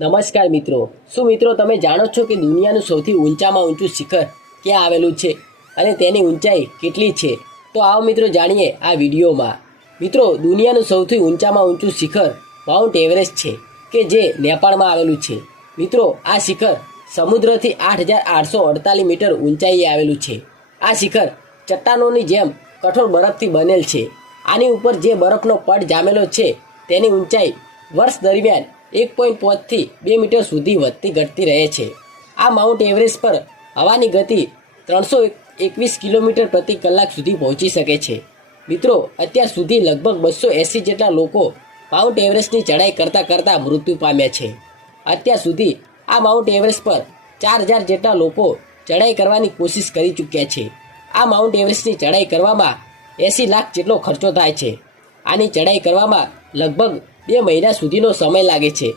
નમસ્કાર મિત્રો, શું મિત્રો તમે જાણો છો કે દુનિયાનું સૌથી ઊંચામાં ઊંચું શિખર ક્યાં આવેલું છે અને તેની ઊંચાઈ કેટલી છે? તો આવો મિત્રો જાણીએ આ વિડીયોમાં. મિત્રો, દુનિયાનું સૌથી ઊંચામાં ઊંચું શિખર માઉન્ટ એવરેસ્ટ છે કે જે નેપાળમાં આવેલું છે. મિત્રો, આ શિખર સમુદ્રથી 8,848 મીટર ઊંચાઈએ આવેલું છે. આ શિખર ચટ્ટાનોની જેમ કઠોર બરફથી બનેલ છે. આની ઉપર જે બરફનો પડ જામેલો છે તેની ઊંચાઈ વર્ષ દરમિયાન 1.5 થી 2 મીટર સુધી વધતી ઘટતી રહે છે. આ માઉન્ટ એવરેસ્ટ પર હવાની ગતિ 321 કિલોમીટર પ્રતિ કલાક સુધી પહોંચી શકે છે. મિત્રો, અત્યાર સુધી લગભગ 280 જેટલા લોકો માઉન્ટ એવરેસ્ટની ચઢાઈ કરતાં મૃત્યુ પામ્યા છે. અત્યાર સુધી આ માઉન્ટ એવરેસ્ટ પર 4,000 જેટલા લોકો ચઢાઈ કરવાની કોશિશ કરી ચૂક્યા છે. આ માઉન્ટ એવરેસ્ટની ચઢાઈ કરવામાં 80 લાખ જેટલો ખર્ચો થાય છે. આની ચઢાઈ કરવામાં લગભગ 2 મહિના સુધીનો સમય લાગે છે.